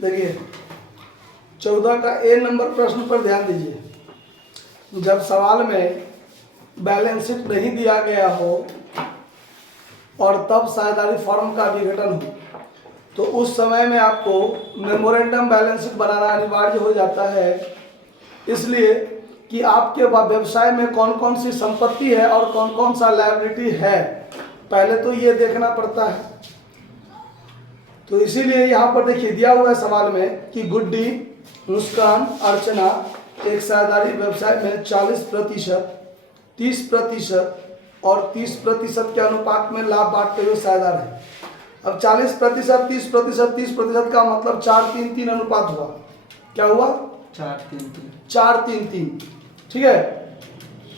देखिए 14 का ए नंबर प्रश्न पर ध्यान दीजिए। जब सवाल में बैलेंस शीट नहीं दिया गया हो और तब साझेदारी फॉर्म का विघटन हो तो उस समय में आपको मेमोरेंडम बैलेंस शीट बनाना अनिवार्य हो जाता है, इसलिए कि आपके व्यवसाय में कौन कौन सी संपत्ति है और कौन कौन सा लायबिलिटी है, पहले तो ये देखना पड़ता है। तो इसीलिए यहाँ पर देखिए दिया हुआ है सवाल में कि गुड्डी, मुस्कान, अर्चना एक साझेदारी व्यवसाय में 40%, 30% और 30% के अनुपात में लाभ बांटते हुए साझेदार है। अब 40%, 30%, 30% का मतलब 4-3-3 अनुपात हुआ। क्या हुआ? 4-3-3। 4-3-3, ठीक है।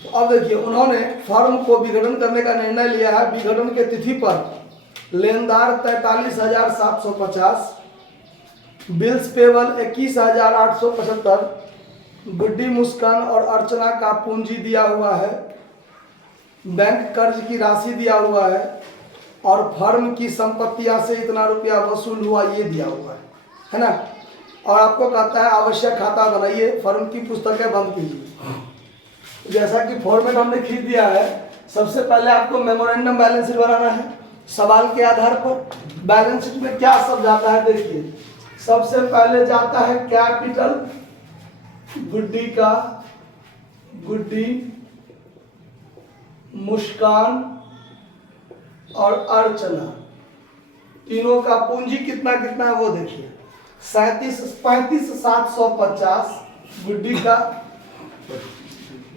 तो अब देखिए उन्होंने फर्म को विघटन करने का निर्णय लिया है। विघटन के तिथि पर लेनदार 43,750, बिल्स पेबल 21,875, गुड्डी, मुस्कान और अर्चना का पूंजी दिया हुआ है, बैंक कर्ज की राशि दिया हुआ है और फर्म की संपत्तियां से इतना रुपया वसूल हुआ ये दिया हुआ है ना। और आपको कहता है आवश्यक खाता बनाइए, फर्म की पुस्तकें बंद कीजिए। जैसा कि फॉर्मेट हमने खींच दिया है, सबसे पहले आपको मेमोरेंडम बैलेंस शीट बनाना है। सवाल के आधार पर बैलेंस शीट में क्या सब जाता है देखिए। सबसे पहले जाता है कैपिटल गुड्डी का, गुड्डी, मुस्कान और अर्चना, तीनों का पूंजी कितना कितना है वो देखिए। 35,750 गुड्डी का,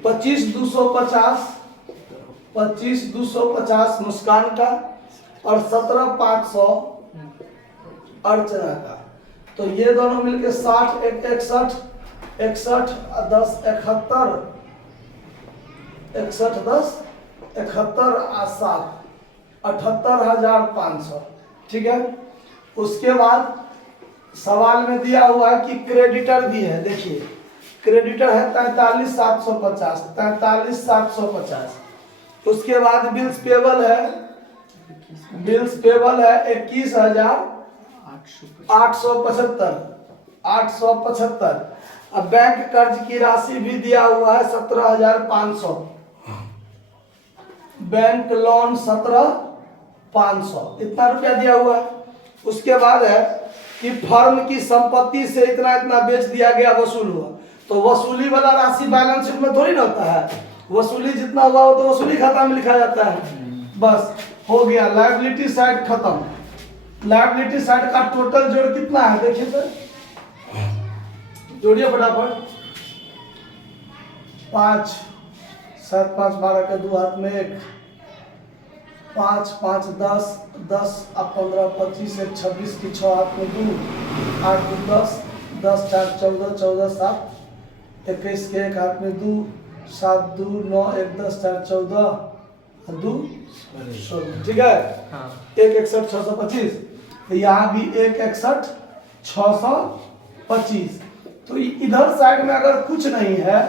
25,250, 25,250 मुस्कान का और 17,500 अर्चना का। तो ये दोनों मिलके 60, 61, 61, 10, 71, 61, 10, 71 और 7, 78,500, ठीक है। उसके बाद सवाल में दिया हुआ है कि क्रेडिटर भी है। देखिए क्रेडिटर है 43,750, 43,750। उसके बाद बिल्स पेबल है, बिल्स पेबल है 21,875, 875। अब बैंक कर्ज की राशि भी दिया हुआ है 17,500, बैंक लोन 17,500, इतना रुपया दिया हुआ है। उसके बाद है कि फर्म की संपत्ति से इतना इतना बेच दिया गया, वसूल हुआ। तो वसूली वाला राशि बैलेंस शीट में थोड़ी ना होता है, वसूली जितना हुआ वो तो वसूली खाता में लिखा जाता है। बस हो गया, लायबिलिटी साइड खत्म। लायबिलिटी साइड का टोटल जोड़ कितना है देखिए सर, जोड़िए फटाफट। 5, 7, 5, 12 के 2 हाथ में 1, 5, 5, 10, 10 अब 15, 25, 1, 26 की 6 हाथ में 2, 8, 2, 10, 10, 4, 14, 14, 7, 21 के 1 हाथ में 2, 7, 2, 9, 1, 10, 4, 14, 2, 16, ठीक है। 1, 61, 625। तो यहाँ भी 1, 61, 625। तो इधर साइड में अगर कुछ नहीं है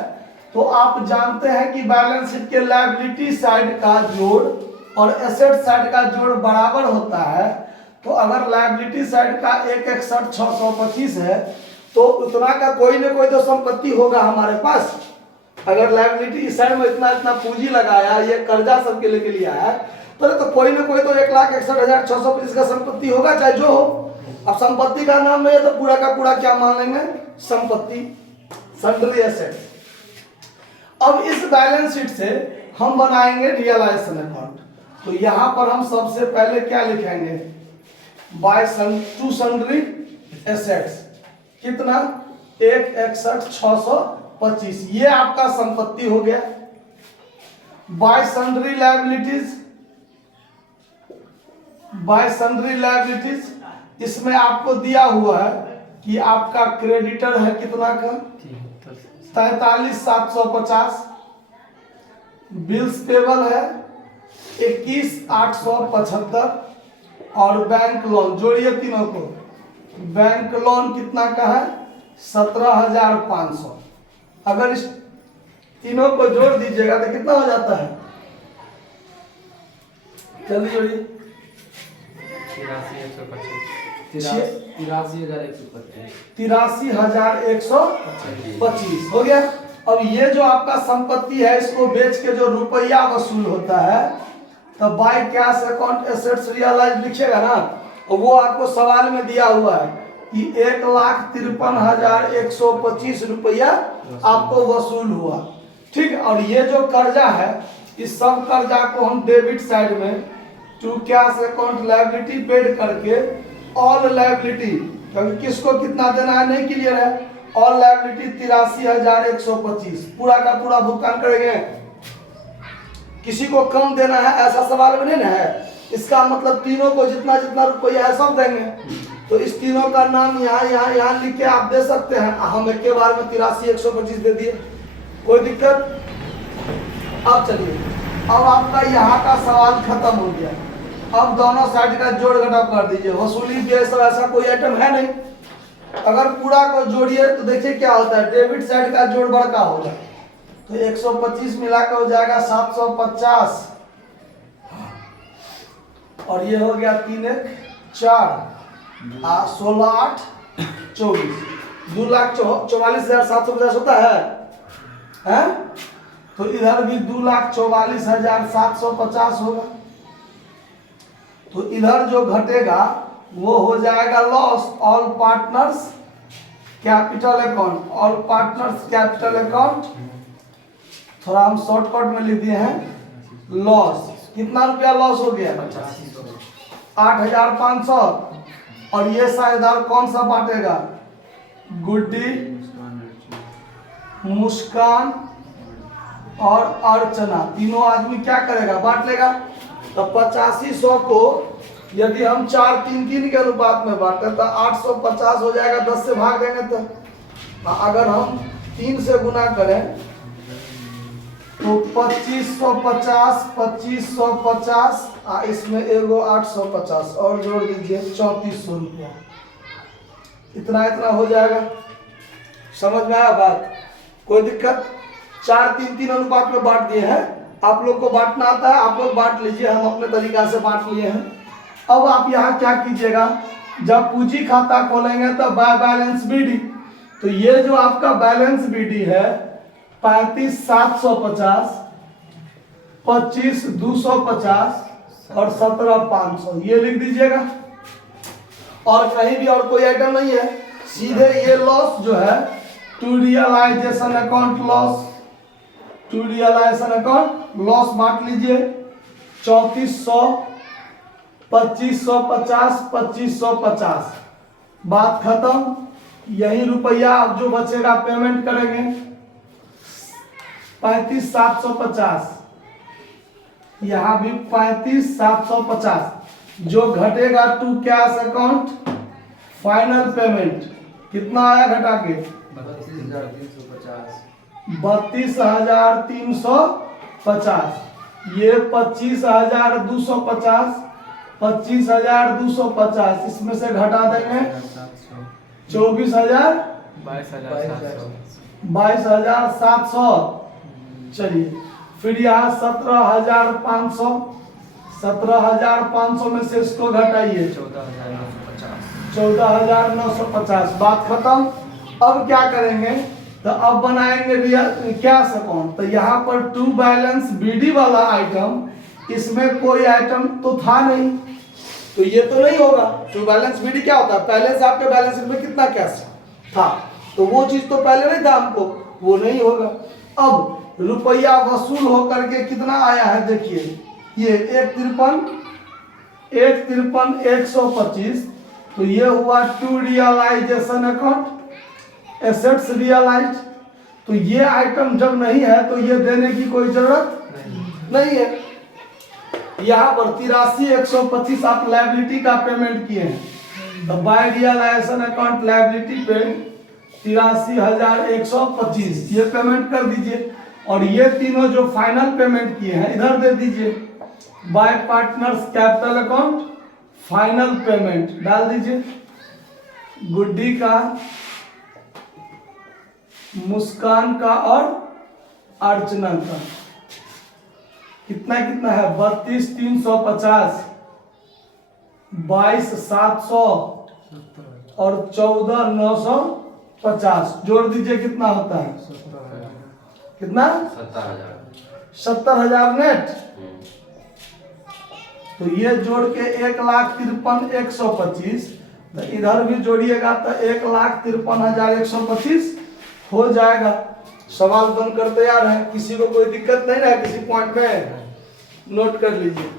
तो आप जानते हैं कि बैलेंस शीट के लायबिलिटी साइड का जोड़ और एसेट साइड का जोड़ बराबर होता है। तो अगर लायबिलिटी साइड का 1, 61, 625 है तो उतना का कोई ना कोई तो संपत्ति होगा हमारे पास। अगर लायबिलिटी साइड में इतना इतना पूंजी लगाया, ये कर्जा सबके लेके लिया है, तो कोई ना कोई तो 1,61,625 का संपत्ति होगा, चाहे जो हो। अब संपत्ति का नाम नहीं है तो पूरा का पूरा क्या मान लेंगे, संपत्ति, सन्ड्री एसेट्स। अब इस बैलेंस शीट से हम बनाएंगे रियलाइजेशन अकाउंट। तो यहां पर हम सबसे पहले क्या लिखेंगे, बाय टू सन्ड्री एसेट्स, कितना 1,61,625, ये आपका संपत्ति हो गया। Bye sundry liabilities, bye sundry liabilities, इसमें आपको दिया हुआ है कि आपका क्रेडिटर है कितना का 43,750, बिल्स पेबल है 21,875 और बैंक लोन, जोड़िए तीनों को, बैंक लोन कितना का है 17,500। अगर इस तीनों को जोड़ दीजिएगा तो कितना हो जाता है, जल्दी जोड़िए। 83,125। 83,125 हो गया। अब ये जो आपका संपत्ति है इसको बेच के जो रुपया वसूल होता है तो by cash account assets realise लिखिएगा ना, और वो आपको सवाल में दिया हुआ है कि 1,53,125 रुपया आपको वसूल हुआ। ठीक, और ये जो कर्जा है इस सब कर्जा को हम डेबिट साइड में to cash account liability paid करके ऑल लायबिलिटी, क्योंकि किसको कितना देना है नहीं क्लियर है, ऑल लायबिलिटी 83,125 पूरा का पूरा भुगतान करेंगे। किसी को कम देना है ऐसा सवाल में नहीं ना है, इसका मतलब तीनों को जितना जितना रुपया है सब देंगे। तो इस तीनों का नाम यहाँ यहाँ यहाँ लिख के आप दे सकते हैं। हम एक के बार में 83,125 दे दिए, कोई दिक्कत। अब चलिए, अब आपका यहाँ का सवाल खत्म हो गया। अब दोनों साइड का जोड़ घटाव कर दीजिए। वसूली व्यय सब ऐसा कोई आइटम है नहीं, अगर पूरा को जोड़िए तो देखिए क्या होता है, डेबिट साइड का जोड़ बड़का होगा तो 125 मिला के हो जाएगा 750, और ये हो गया 3 1 4 16 8 24, 2,44,750 होता है, हैं? तो इधर भी 2,44,750 होगा। तो इधर जो घटेगा वो हो जाएगा loss all partners capital account, all partners capital account, थोड़ा हम शॉर्टकट में लिख दिए हैं लॉस। कितना रुपया लॉस हो गया? 8,500। और ये साझेदार कौन सा बांटेगा? गुड्डी, मुस्कान और अर्चना, तीनों आदमी क्या करेगा? बांट लेगा। तो 8500 को यदि हम 4 3 3 के अनुपात में बांटे तो 850 हो जाएगा, 10 से भाग देंगे तो अगर हम 3 से गुना करें तो 2550 2550, इसमें एगो 850 और जोड़ दीजिए 3400 रुपया, इतना इतना हो जाएगा। समझ में आया बात? कोई दिक्कत? 4 3 3 अनुपात में बांट दिए हैं। आप लोग को बांटना आता है, आप लोग बांट लीजिए, हम अपने तरीका से बांट लिए हैं। अब आप यहाँ क्या कीजिएगा, जब पूंजी खाता खोलेंगे तो बाय बैलेंस बीडी, तो ये जो आपका बैलेंस बीडी है 35,750, 25,250 और 17,500, ये लिख दीजिएगा। और कहीं भी और कोई आइटम नहीं है, सीधे ये लॉस जो है to realisation account loss, to realisation account loss बांट लीजिए 3400, 2550, 2550, बात खत्म। यही रुपया जो बचेगा पेमेंट करेंगे 35,750, यहाँ भी 35,750, जो घटेगा to cash account final payment कितना आया घटा के? 32,350, ये 25,250, 25,250, इसमें से घटा देंगे 24,000, 22,700। चलिए फिर यहाँ 17,500, 17,500 में से इसको घटाइए 14,950, बात खत्म। अब क्या करेंगे, तो अब बनाएंगे कैश अकाउंट। तो यहाँ पर टू बैलेंस बीडी वाला आइटम, इसमें कोई आइटम तो था नहीं, तो ये तो नहीं होगा। टू बैलेंस बीडी क्या होता है? पहले से आपके बैलेंस शीट में कितना कैश था, तो वो चीज तो पहले नहीं था हमको, वो नहीं होगा। अब रुपया वसूल होकर के कितना आया है देखिए, ये 1,53,125, तो ये हुआ to realisation account assets realised. तो ये आइटम जब नहीं है तो ये देने की कोई जरूरत नहीं है। यहाँ पर 83,125 आप लायबिलिटी का पेमेंट किए हैं, तो बाय रियलाइजेशन अकाउंट लायबिलिटी पे 83,125 ये पेमेंट कर दीजिए। और ये तीनों जो फाइनल पेमेंट किए हैं इधर दे दीजिए, bye partners capital account final payment डाल दीजिए। गुड्डी का, मुस्कान का और अर्चना का कितना कितना है? 32,350, 22,700 और 14,950 जोड़ दीजिए, कितना होता है? कितना? 70,000 नेट। तो ये जोड़ के 1,53,125, तो इधर भी जोड़िएगा तो 1,53,125 हो जाएगा। सवाल बनकर तैयार है, किसी को कोई दिक्कत नहीं ना, किसी पॉइंट में नोट कर लीजिए।